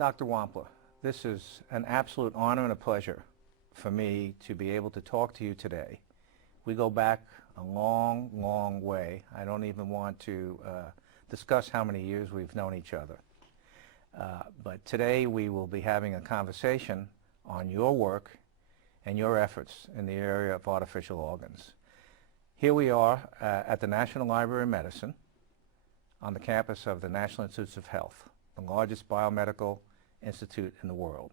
Dr. Wampler, this is an absolute honor and a pleasure for me to be able to talk to you today. We go back a long, long way. I don't even want to discuss how many years we've known each other. But today we will be having a conversation on your work and your efforts in the area of artificial organs. Here we are at the National Library of Medicine on the campus of the National Institutes of Health, the largest biomedical institute in the world.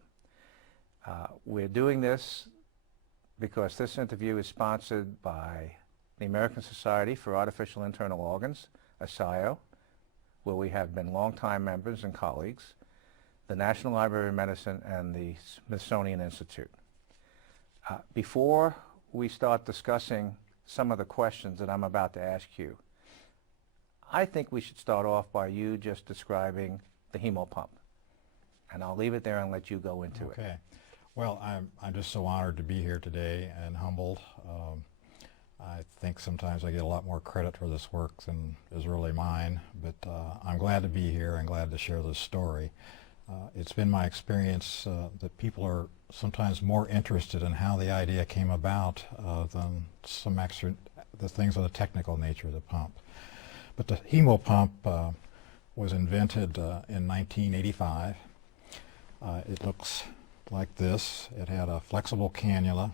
We're doing this because this interview is sponsored by the American Society for Artificial Internal Organs, ASAIO, where we have been longtime members and colleagues, the National Library of Medicine, and the Smithsonian Institute. Before we start discussing some of the questions that I'm about to ask you, I think we should start off by you just describing the hemopump. And I'll leave it there and let you go into it. Okay. Well, I'm just so honored to be here today and humbled. I think sometimes I get a lot more credit for this work than is really mine, but I'm glad to be here and glad to share this story. It's been my experience that people are sometimes more interested in how the idea came about than the things of the technical nature of the pump. But the hemopump was invented in 1985. It looks like this. It had a flexible cannula.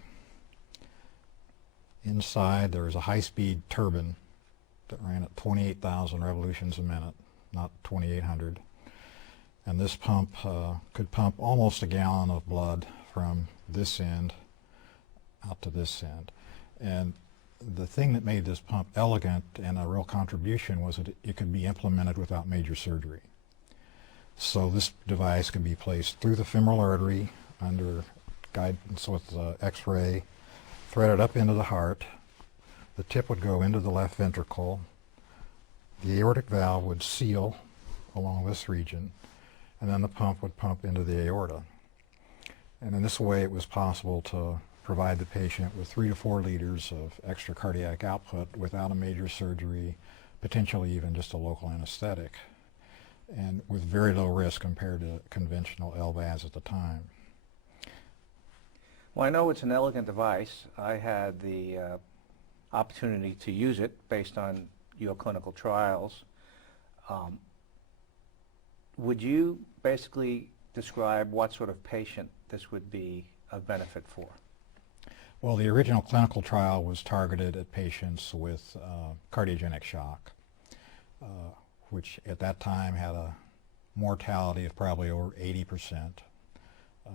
Inside there was a high-speed turbine that ran at 28,000 revolutions a minute, not 2,800. And this pump could pump almost a gallon of blood from this end out to this end. And the thing that made this pump elegant and a real contribution was that it could be implemented without major surgery. So this device could be placed through the femoral artery under guidance with X-ray, threaded up into the heart. The tip would go into the left ventricle. The aortic valve would seal along this region, and then the pump would pump into the aorta. And in this way it was possible to provide the patient with 3 to 4 liters of extra cardiac output without a major surgery, potentially even just a local anesthetic, and with very low risk compared to conventional LVADs at the time. Well, I know it's an elegant device. I had the opportunity to use it based on your clinical trials. Would you basically describe what sort of patient this would be of benefit for? Well, the original clinical trial was targeted at patients with cardiogenic shock, which at that time had a mortality of probably over 80%.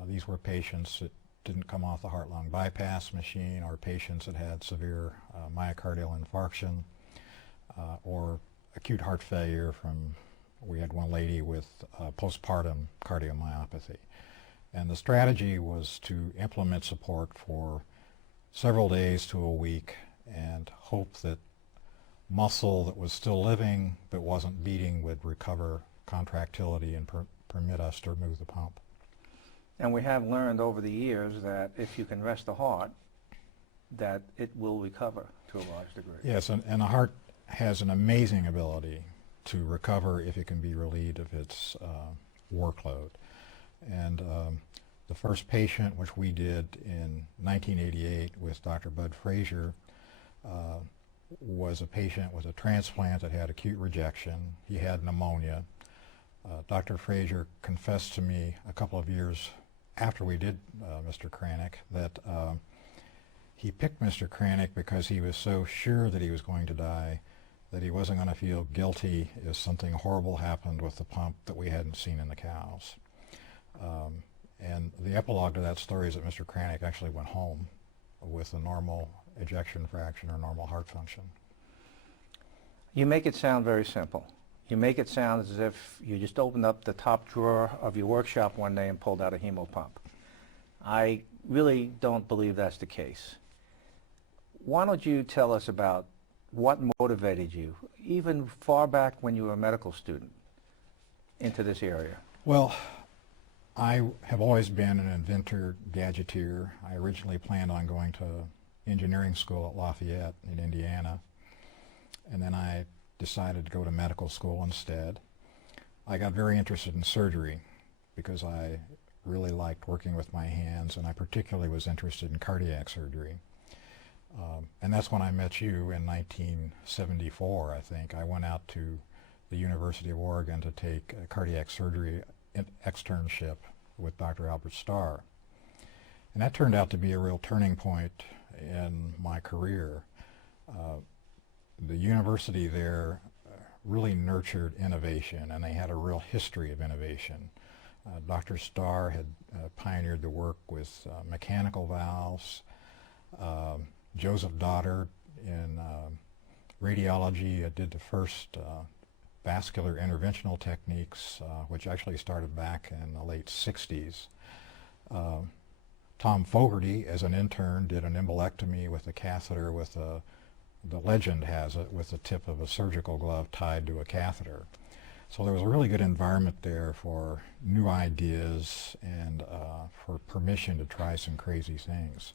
These were patients that didn't come off the heart-lung bypass machine, or patients that had severe myocardial infarction or acute heart failure we had one lady with postpartum cardiomyopathy. And the strategy was to implement support for several days to a week and hope that muscle that was still living but wasn't beating would recover contractility and permit us to remove the pump. And we have learned over the years that if you can rest the heart, that it will recover to a large degree. Yes, and the heart has an amazing ability to recover if it can be relieved of its workload. And the first patient, which we did in 1988 with Dr. Bud Frazier, was a patient with a transplant that had acute rejection. He had pneumonia. Dr. Frazier confessed to me a couple of years after we did Mr. Kranick that he picked Mr. Kranick because he was so sure that he was going to die that he wasn't going to feel guilty if something horrible happened with the pump that we hadn't seen in the cows. And the epilogue to that story is that Mr. Kranick actually went home with a normal ejection fraction or normal heart function. You make it sound very simple. You make it sound as if you just opened up the top drawer of your workshop one day and pulled out a hemopump. I really don't believe that's the case. Why don't you tell us about what motivated you, even far back when you were a medical student, into this area? Well, I have always been an inventor, gadgeteer. I originally planned on going to engineering school at Lafayette in Indiana, and then I decided to go to medical school instead. I got very interested in surgery because I really liked working with my hands, and I particularly was interested in cardiac surgery. And that's when I met you in 1974, I think. I went out to the University of Oregon to take a cardiac surgery externship with Dr. Albert Starr. And that turned out to be a real turning point in my career. The university there really nurtured innovation, and they had a real history of innovation. Dr. Starr had pioneered the work with mechanical valves. Joseph Doddard in radiology did the first vascular interventional techniques, which actually started back in the late 60s. Tom Fogarty, as an intern, did an embolectomy with a catheter with the legend has it, with the tip of a surgical glove tied to a catheter. So there was a really good environment there for new ideas and for permission to try some crazy things.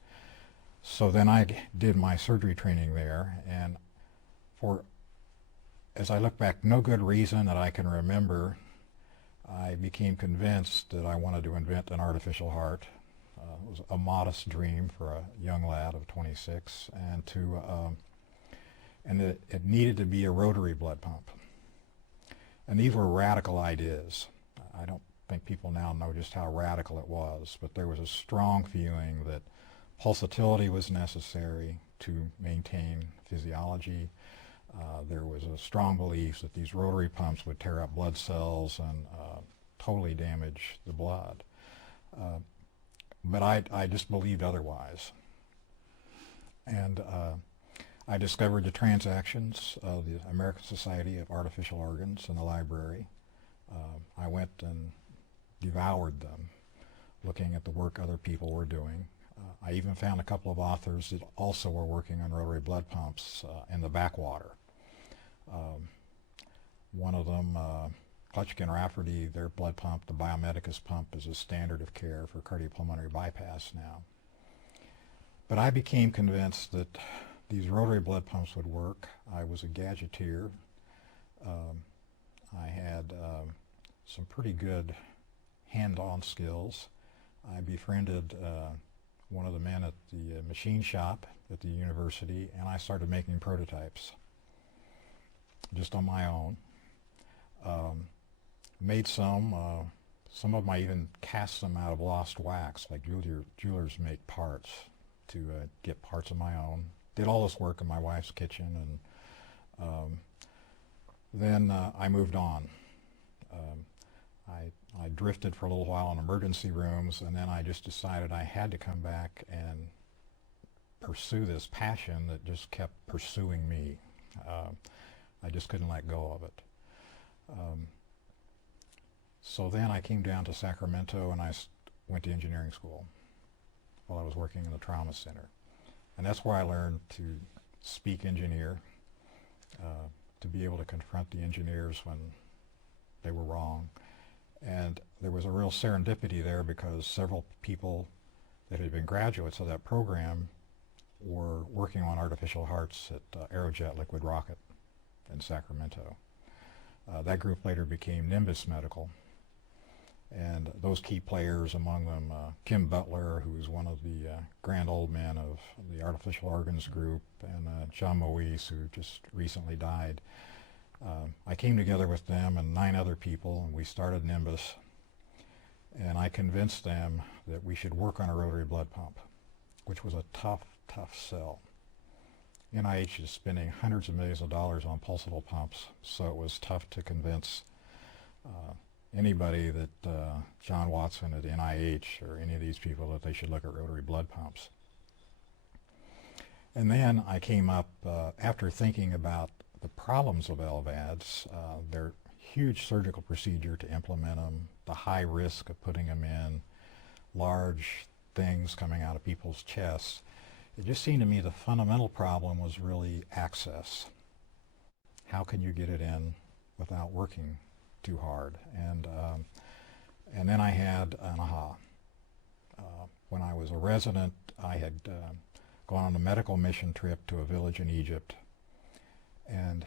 So then I did my surgery training there, and as I look back, no good reason that I can remember, I became convinced that I wanted to invent an artificial heart. It was a modest dream for a young lad of 26, and it needed to be a rotary blood pump. And these were radical ideas. I don't think people now know just how radical it was, but there was a strong feeling that pulsatility was necessary to maintain physiology. There was a strong belief that these rotary pumps would tear up blood cells and totally damage the blood. But I just believed otherwise. And I discovered the transactions of the American Society of Artificial Organs in the library. I went and devoured them, looking at the work other people were doing. I even found a couple of authors that also were working on rotary blood pumps in the backwater. One of them, Clutchkin Rafferty, their blood pump, the Biomedicus pump, is a standard of care for cardiopulmonary bypass now. But I became convinced that these rotary blood pumps would work. I was a gadgeteer. I had some pretty good hand-on skills. I befriended one of the men at the machine shop at the university, and I started making prototypes just on my own. Made some of them I even cast them out of lost wax, like jewelers make parts to get parts of my own. Did all this work in my wife's kitchen, and then I moved on. I drifted for a little while in emergency rooms, and then I just decided I had to come back and pursue this passion that just kept pursuing me. I just couldn't let go of it. So then I came down to Sacramento, and I went to engineering school while I was working in the trauma center. And that's where I learned to speak engineer, to be able to confront the engineers when they were wrong. And there was a real serendipity there because several people that had been graduates of that program were working on artificial hearts at Aerojet Liquid Rocket in Sacramento. That group later became Nimbus Medical. And those key players, among them Kim Butler, who's one of the grand old men of the artificial organs group, and John Moise, who just recently died. I came together with them and 9 other people, and we started Nimbus. And I convinced them that we should work on a rotary blood pump, which was a tough sell. NIH is spending hundreds of millions of dollars on pulsatile pumps, so it was tough to convince anybody that John Watson at NIH or any of these people that they should look at rotary blood pumps. And then I came up, after thinking about the problems of LVADs, their huge surgical procedure to implement them, the high risk of putting them in, large things coming out of people's chests, it just seemed to me the fundamental problem was really access. How can you get it in without working too hard? And then I had an aha. When I was a resident, I had gone on a medical mission trip to a village in Egypt, and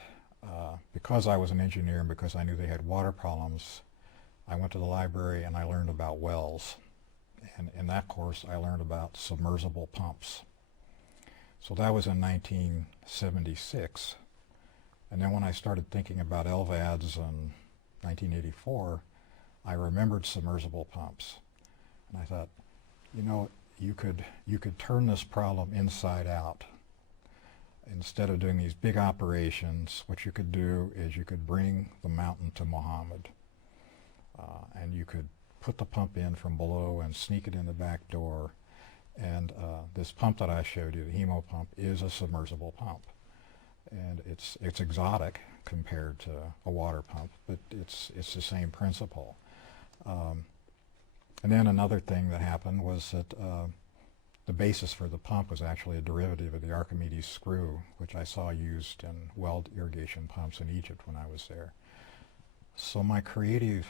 because I was an engineer and because I knew they had water problems, I went to the library and I learned about wells. And in that course, I learned about submersible pumps. So that was in 1976. And then when I started thinking about LVADs in 1984, I remembered submersible pumps. And I thought, you know, you could turn this problem inside out. Instead of doing these big operations, what you could do is you could bring the mountain to Muhammad. And you could put the pump in from below and sneak it in the back door. And this pump that I showed you, the hemo pump, is a submersible pump. And it's exotic compared to a water pump, but it's the same principle. And then another thing that happened was that the basis for the pump was actually a derivative of the Archimedes screw, which I saw used in well irrigation pumps in Egypt when I was there. So my creative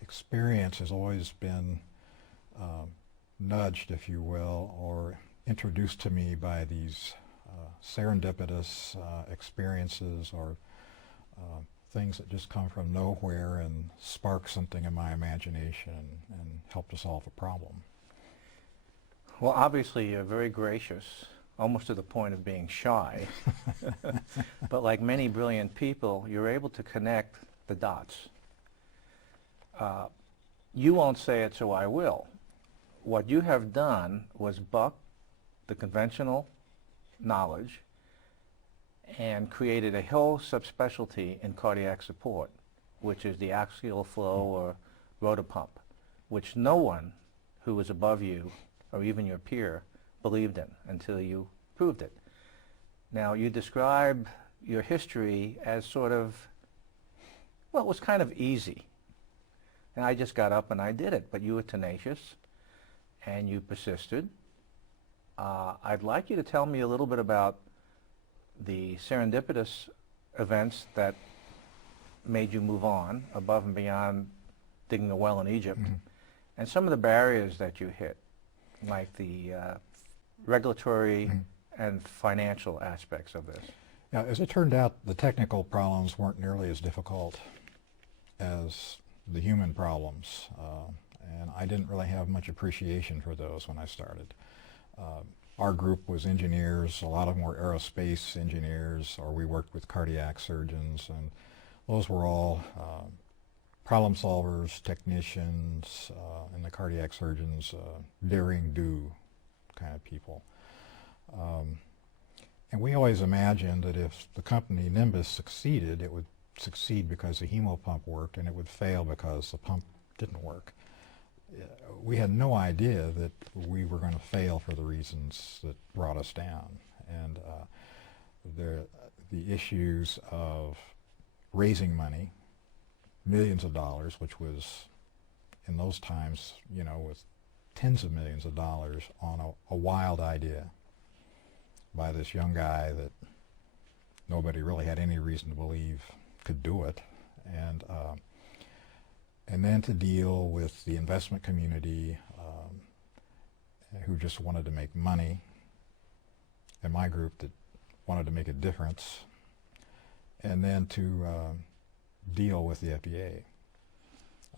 experience has always been nudged, if you will, or introduced to me by these serendipitous experiences or things that just come from nowhere and spark something in my imagination and help to solve a problem. Well, obviously you're very gracious, almost to the point of being shy. But like many brilliant people, you're able to connect the dots. You won't say it, so I will. What you have done was buck the conventional knowledge and created a whole subspecialty in cardiac support, which is the axial flow or rotor pump, which no one who was above you or even your peer believed in until you proved it. Now, you describe your history as sort of, well, it was kind of easy. And I just got up and I did it, but you were tenacious and you persisted. I'd like you to tell me a little bit about the serendipitous events that made you move on above and beyond digging a well in Egypt, and some of the barriers that you hit, like the regulatory and financial aspects of this. Yeah, as it turned out, the technical problems weren't nearly as difficult as the human problems, and I didn't really have much appreciation for those when I started. Our group was engineers, a lot of them were aerospace engineers, or we worked with cardiac surgeons, and those were all problem solvers, technicians, and the cardiac surgeons, daring do kind of people. And we always imagined that if the company Nimbus succeeded, it would succeed because the hemo pump worked, and it would fail because the pump didn't work. We had no idea that we were going to fail for the reasons that brought us down. And the issues of raising money, millions of dollars, which was in those times, you know, with tens of millions of dollars on a wild idea by this young guy that nobody really had any reason to believe could do it. And then to deal with the investment community who just wanted to make money, and my group that wanted to make a difference, and then to deal with the FDA.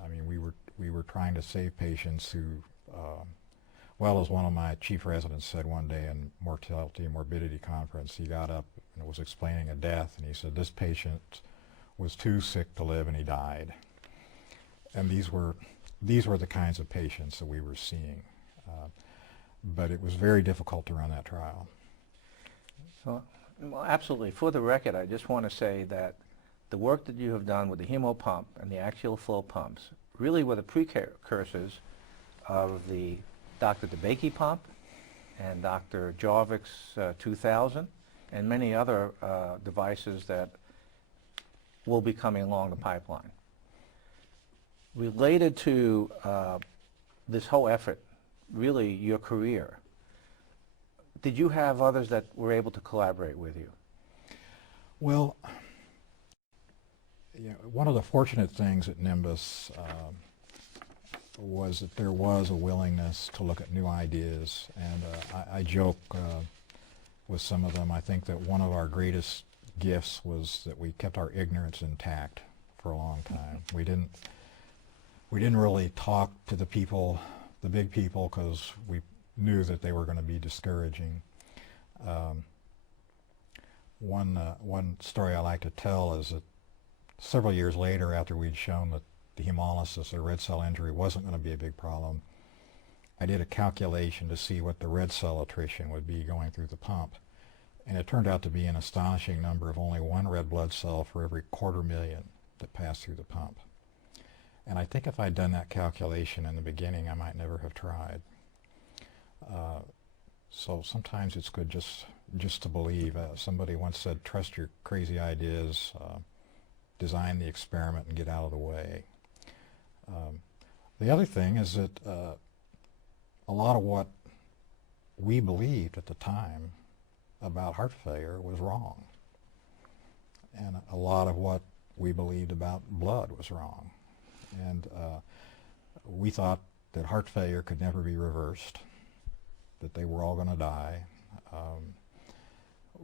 I mean, we were trying to save patients who, well, as one of my chief residents said one day in mortality and morbidity conference, he got up and was explaining a death, and he said, this patient was too sick to live and he died. And these were the kinds of patients that we were seeing. But it was very difficult to run that trial. So, well, absolutely. For the record, I just want to say that the work that you have done with the hemo pump and the axial flow pumps really were the precursors of the Dr. DeBakey pump and Dr. Jarvik's 2000 and many other devices that will be coming along the pipeline. Related to this whole effort, really your career, did you have others that were able to collaborate with you? Well, you know, one of the fortunate things at Nimbus was that there was a willingness to look at new ideas, and I joke with some of them. I think that one of our greatest gifts was that we kept our ignorance intact for a long time. We didn't we didn't really talk to the people, the big people, because we knew that they were going to be discouraging. One story I like to tell is that several years later, after we'd shown that the hemolysis or red cell injury wasn't going to be a big problem, I did a calculation to see what the red cell attrition would be going through the pump. And it turned out to be an astonishing number of only 1 red blood cell for every 250,000 that passed through the pump. And I think if I'd done that calculation in the beginning, I might never have tried. So sometimes it's good just to believe. Somebody once said, trust your crazy ideas, design the experiment and get out of the way. The other thing is that a lot of what we believed at the time about heart failure was wrong. And a lot of what we believed about blood was wrong. And we thought that heart failure could never be reversed, that they were all going to die.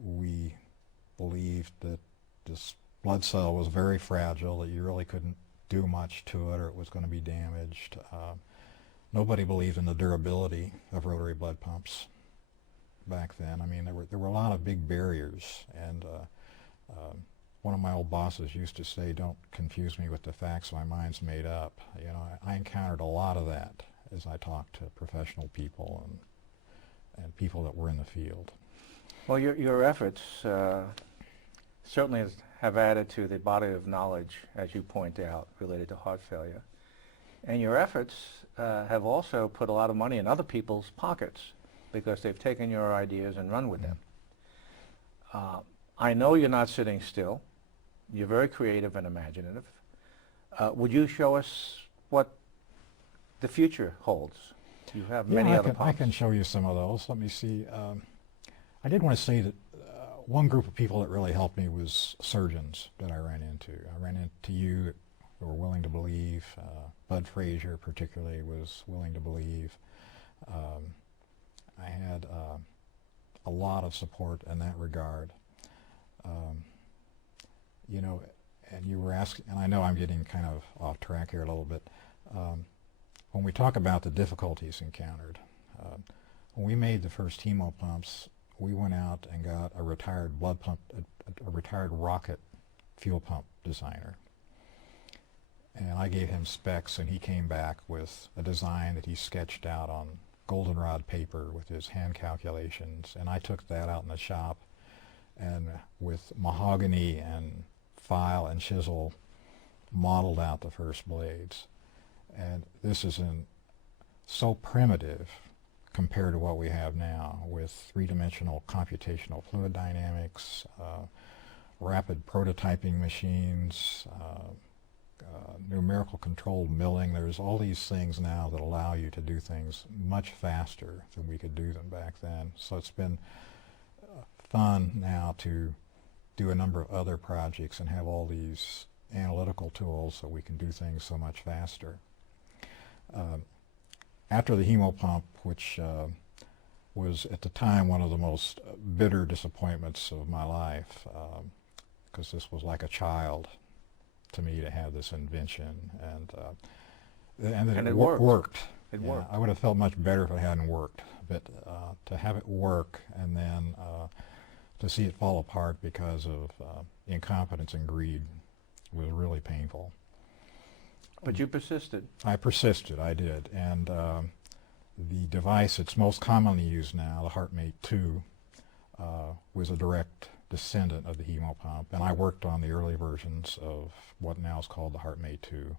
We believed that this blood cell was very fragile, that you really couldn't do much to it or it was going to be damaged. Nobody believed in the durability of rotary blood pumps back then. I mean, there were a lot of big barriers, and one of my old bosses used to say, don't confuse me with the facts my mind's made up. You know, I encountered a lot of that as I talked to professional people and people that were in the field. Well, your efforts certainly have added to the body of knowledge, as you point out, related to heart failure. And your efforts have also put a lot of money in other people's pockets because they've taken your ideas and run with them. I know you're not sitting still. You're very creative and imaginative. Would you show us what the future holds? You have many other pumps. I can show you some of those. Let me see. I did want to say that one group of people that really helped me was surgeons that I ran into. I ran into you who were willing to believe. Bud Frazier particularly was willing to believe. I had a lot of support in that regard. You know, and you were asking, and I know I'm getting kind of off track here a little bit. When we talk about the difficulties encountered, when we made the first hemo pumps, we went out and got a retired blood pump, a retired rocket fuel pump designer. And I gave him specs, and he came back with a design that he sketched out on goldenrod paper with his hand calculations. And I took that out in the shop and with mahogany and file and chisel modeled out the first blades. And this is so primitive compared to what we have now with three-dimensional computational fluid dynamics, rapid prototyping machines, numerical controlled milling. There's all these things now that allow you to do things much faster than we could do them back then. So it's been fun now to do a number of other projects and have all these analytical tools so we can do things so much faster. After the hemo pump, which was at the time one of the most bitter disappointments of my life, because this was like a child to me to have this invention, and it worked. It worked. I would have felt much better if it hadn't worked, but to have it work and then to see it fall apart because of incompetence and greed was really painful. But you persisted. I persisted, I did. And the device that's most commonly used now, the HeartMate 2, was a direct descendant of the hemo pump. And I worked on the early versions of what now is called the HeartMate 2.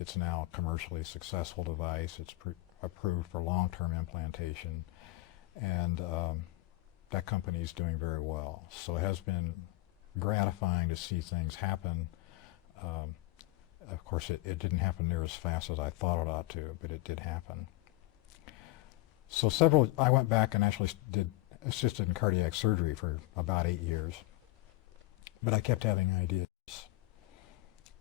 It's now a commercially successful device. It's approved for long-term implantation. And that company is doing very well. So it has been gratifying to see things happen. Of course, it didn't happen near as fast as I thought it ought to, but it did happen. So I went back and actually did assisted in cardiac surgery for about 8 years. But I kept having ideas.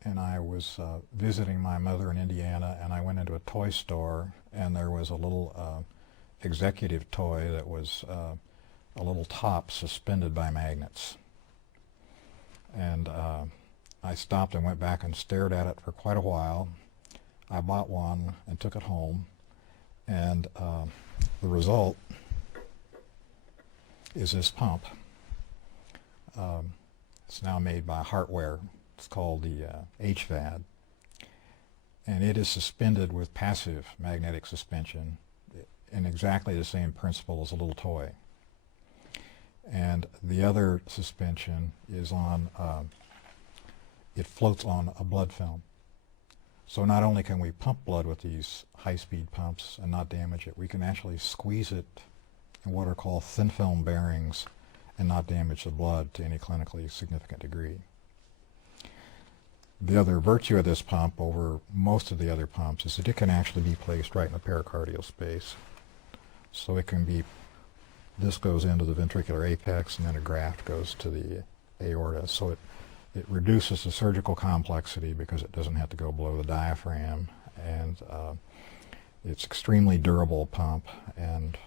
And I was visiting my mother in Indiana, and I went into a toy store, and there was a little executive toy that was a little top suspended by magnets. And I stopped and went back and stared at it for quite a while. I bought one and took it home, and the result is this pump. It's now made by Hartware. It's called the HVAD, and it is suspended with passive magnetic suspension in exactly the same principle as a little toy. And the other suspension is on, it floats on a blood film. So not only can we pump blood with these high-speed pumps and not damage it, we can actually squeeze it in what are called thin film bearings and not damage the blood to any clinically significant degree. The other virtue of this pump over most of the other pumps is that it can actually be placed right in the pericardial space. So it can be, this goes into the ventricular apex, and then a graft goes to the aorta. So it reduces the surgical complexity because it doesn't have to go below the diaphragm, and it's extremely durable pump, and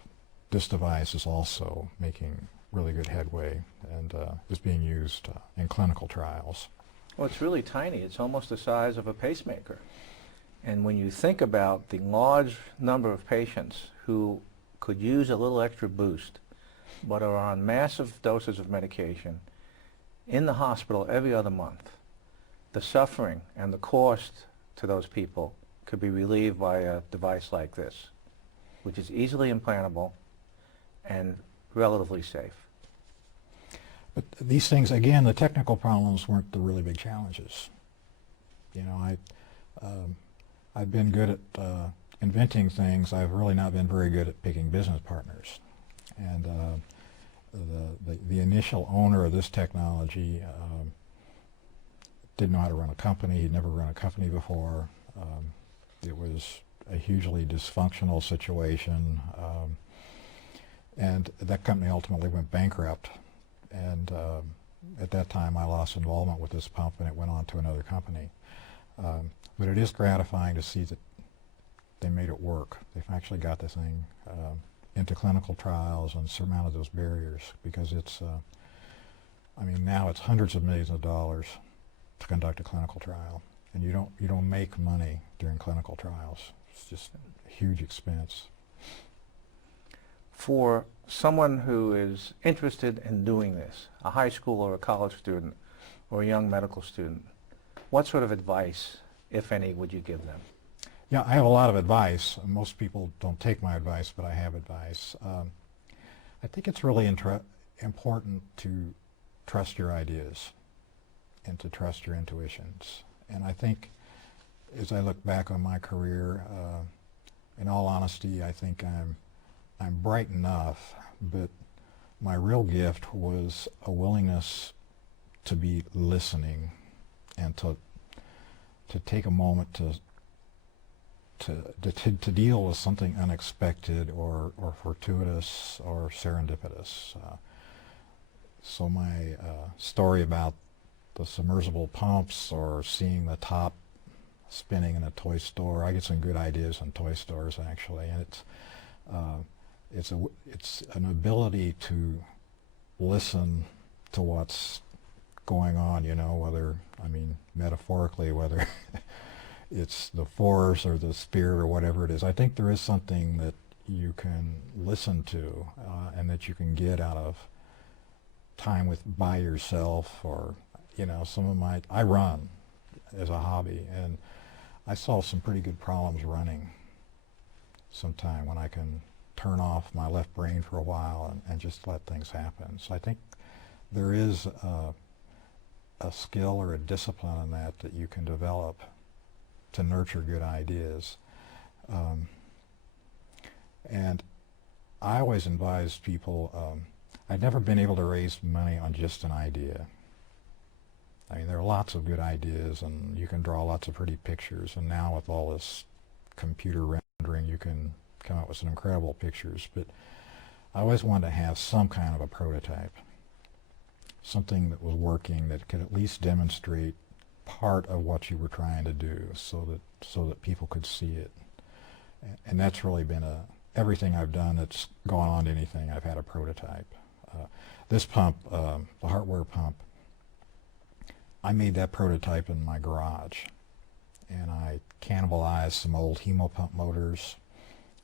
this device is also making really good headway and is being used in clinical trials. Well, it's really tiny. It's almost the size of a pacemaker. And when you think about the large number of patients who could use a little extra boost but are on massive doses of medication in the hospital every other month, the suffering and the cost to those people could be relieved by a device like this, which is easily implantable and relatively safe. But these things, again, the technical problems weren't the really big challenges. You know, I've been good at inventing things. I've really not been very good at picking business partners. And the initial owner of this technology didn't know how to run a company. He'd never run a company before. It was a hugely dysfunctional situation. And that company ultimately went bankrupt. And at that time I lost involvement with this pump, and it went on to another company. But it is gratifying to see that they made it work. They've actually got this thing into clinical trials and surmounted those barriers, because it's, I mean, now it's hundreds of millions of dollars to conduct a clinical trial, and you don't make money during clinical trials. It's just a huge expense. For someone who is interested in doing this, a high school or a college student or a young medical student, what sort of advice, if any, would you give them? Yeah, I have a lot of advice. Most people don't take my advice, but I have advice. I think it's really important to trust your ideas and to trust your intuitions. And I think, as I look back on my career, in all honesty, I think I'm bright enough, but my real gift was a willingness to be listening and to take a moment to deal with something unexpected or fortuitous or serendipitous. So my story about the submersible pumps or seeing the top spinning in a toy store, I get some good ideas in toy stores actually, and it's an ability to listen to what's going on, you know, whether, I mean, metaphorically, whether it's the force or the spirit or whatever it is. I think there is something that you can listen to and that you can get out of time by yourself, or, you know, I run as a hobby, and I solve some pretty good problems running sometime when I can turn off my left brain for a while and just let things happen. So I think there is a skill or a discipline in that you can develop to nurture good ideas. And I always advise people, I've never been able to raise money on just an idea. I mean, there are lots of good ideas, and you can draw lots of pretty pictures, and now with all this computer rendering you can come up with some incredible pictures, but I always wanted to have some kind of a prototype, something that was working, that could at least demonstrate part of what you were trying to do, so that people could see it. And that's really been everything I've done that's gone on to anything, I've had a prototype. This pump, the Hartware pump, I made that prototype in my garage, and I cannibalized some old hemopump motors.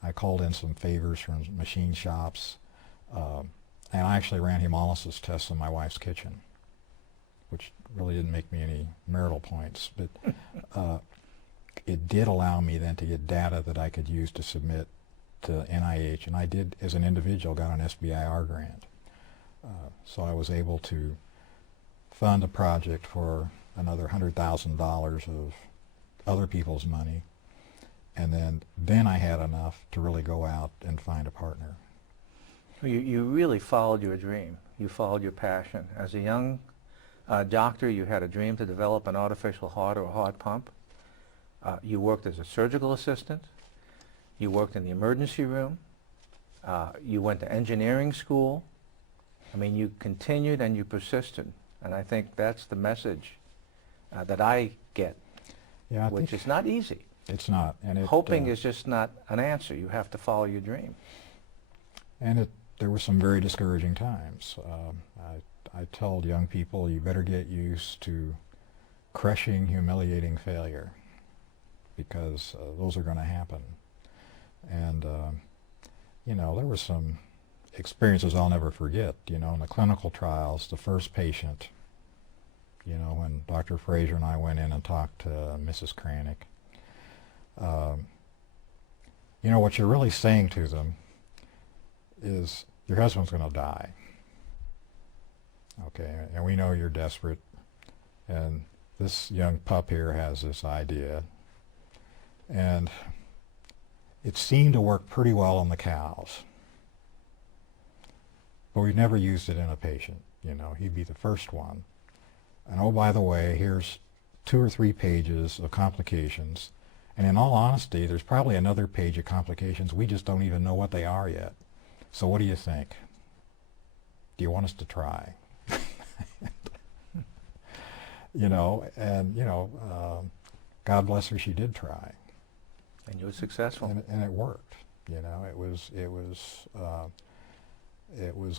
I called in some favors from machine shops, and I actually ran hemolysis tests in my wife's kitchen, which really didn't make me any marital points, but it did allow me then to get data that I could use to submit to NIH, and I did, as an individual, got an SBIR grant. So I was able to fund a project for another $100,000 of other people's money, and then I had enough to really go out and find a partner. You really followed your dream. You followed your passion. As a young doctor, you had a dream to develop an artificial heart or a heart pump. You worked as a surgical assistant. You worked in the emergency room. You went to engineering school. I mean, you continued and you persisted. And I think that's the message that I get, Yeah, which is not easy. It's not. And Hoping is just not an answer. You have to follow your dream. And there were some very discouraging times. I told young people, you better get used to crushing, humiliating failure, because those are going to happen. And, you know, there were some experiences I'll never forget. You know, in the clinical trials, the first patient, you know, when Dr. Fraser and I went in and talked to Mrs. Kranick, you know, what you're really saying to them is, your husband's going to die. Okay, and we know you're desperate, and this young pup here has this idea, and it seemed to work pretty well on the cows, but we've never used it in a patient. You know, he'd be the first one. And oh, by the way, here's 2 or 3 pages of complications, and in all honesty, there's probably another page of complications we just don't even know what they are yet. So what do you think? Do you want us to try? You know, and, you know, God bless her, she did try. And you were successful. And it worked. You know, it was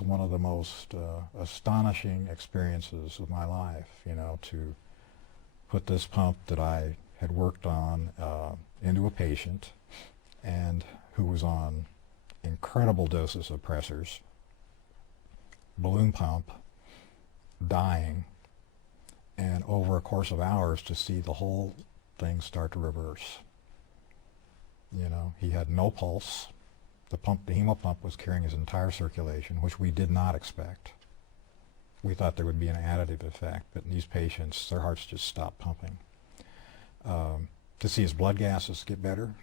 one of the most astonishing experiences of my life, you know, to put this pump that I had worked on into a patient, and who was on incredible doses of pressors, balloon pump, dying, and over a course of hours to see the whole thing start to reverse. You know, he had no pulse. The hemopump was carrying his entire circulation, which we did not expect. We thought there would be an additive effect, but in these patients, their hearts just stopped pumping. To see his blood gases get better,